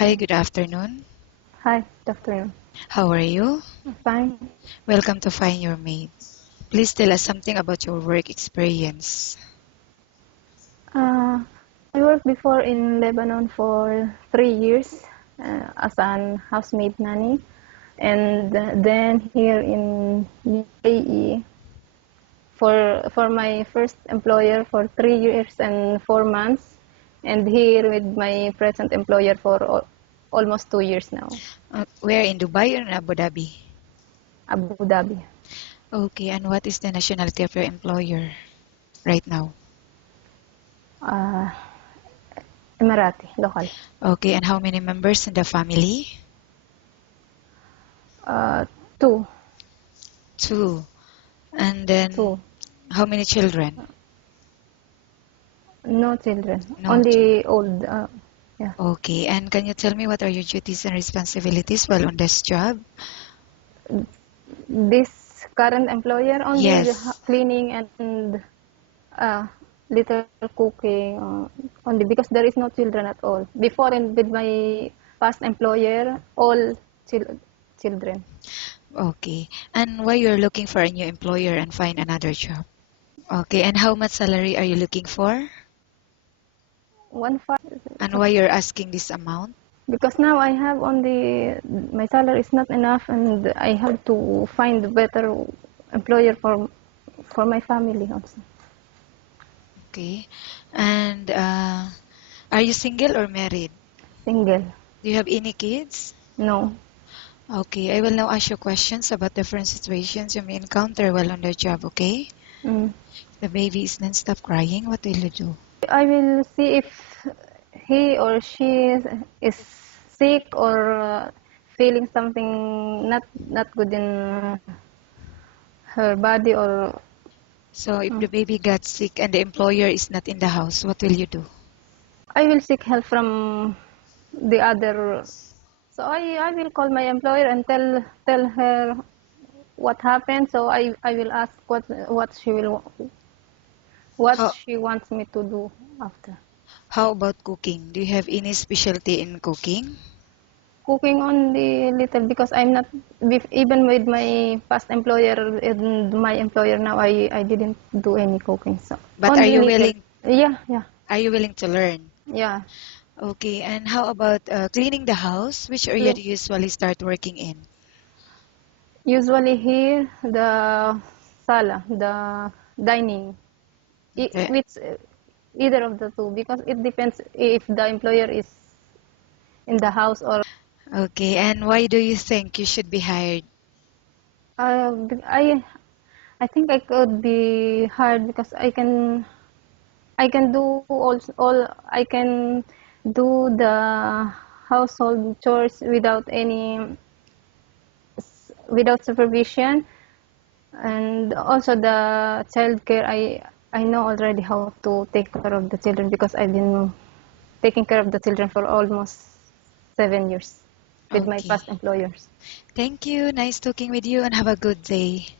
Hi, good afternoon. Hi, good afternoon. How are you? I'm fine. Welcome to Find Your Mate. Please tell us something about your work experience. Uh, I worked before in Lebanon for 3 years as an housemaid nanny, and then here in UAE for my first employer for 3 years and 4 months, and here with my present employer for almost 2 years now, Where in Dubai or in Abu Dhabi? Abu Dhabi. Okay, and what is the nationality of your employer right now? Uh, Emirati, local. Okay, and how many members in the family? Uh, two, Two. And then two. how many children? No children, No. only old. Yeah. Okay, and can you tell me what are your duties and responsibilities while on this job? This current employer only the Yes. cleaning and uh, little cooking only because there is no children at all. Before and with my past employer, all children. Okay, and why you're looking for a new employer and find another job? Okay, and how much salary are you looking for? One five And why you're asking this amount? because now I have only my salary is not enough and I have to find a better employer for my family also. Okay. And are you single or married? Single. Do you have any kids? No. Okay, I will now ask you questions about different situations you may encounter while on the job, okay? Mm. The baby is non-stop crying. What will you do? I will see if he or she is sick or feeling something not good in her body or So if uh, the baby got sick and the employer is not in the house, what will you do? I will seek help from the other. So I will call my employer and tell her what happened. So I will ask what How she wants me to do after. how about cooking? Do you have any specialty in cooking? Cooking only little because I'm not even with my past employer and my employer now I didn't do any cooking so But only little. Yeah, are you willing to learn? yeah. Okay, and how about cleaning the house? Which area do Clean. you usually start working in? Usually here the sala, the dining, Okay. which either of the two because it depends if the employer is in the house or Okay, and why do you think you should be hired? uh, I think I could be hired because I can do all I can do the household chores without supervision, and also the child care I know already how to take care of the children because I've been taking care of the children for almost 7 years with my Okay. past employers. Thank you. Nice talking with you and have a good day.